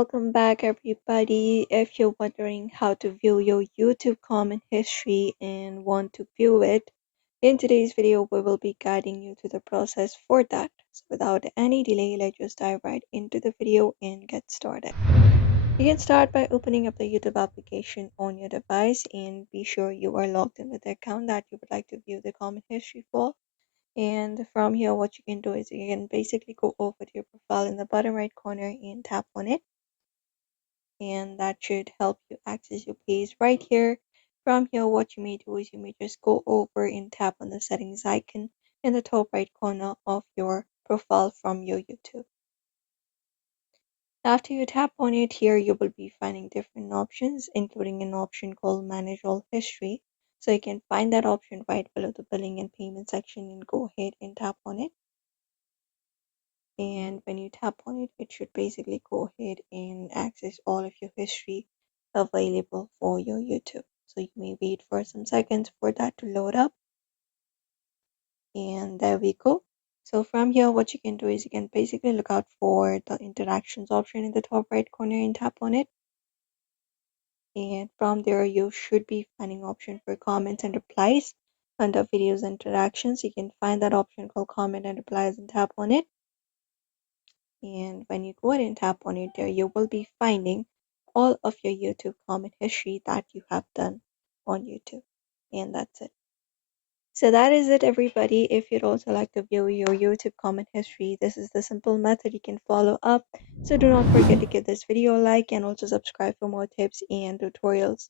Welcome back, everybody. If you're wondering how to view your YouTube comment history and want to view it, in today's video, we will be guiding you to the process for that. So without any delay, let's just dive right into the video and get started. You can start by opening up the YouTube application on your device and be sure you are logged in with the account that you would like to view the comment history for. And from here, what you can do is you can basically go over to your profile in the bottom right corner and tap on it, and that should help you access your page right here. From here, what you may do is you may just go over and tap on the settings icon in the top right corner of your profile from your YouTube. After you tap on it, here you will be finding different options, including an option called manage all history. So you can find that option right below the billing and payment section and go ahead and tap on it. And when you tap on it, it should basically go ahead and access all of your history available for your YouTube. So you may wait for some seconds for that to load up, and there we go. So from here, what you can do is you can basically look out for the interactions option in the top right corner and tap on it. And from there, you should be finding option for comments and replies. Under videos interactions, you can find that option called comment and replies and tap on it. And when you go ahead and tap on it, there you will be finding all of your YouTube comment history that you have done on YouTube. And that's it. So that is it, everybody. If you'd also like to view your YouTube comment history, this is the simple method you can follow up. So do not forget to give this video a like and also subscribe for more tips and tutorials.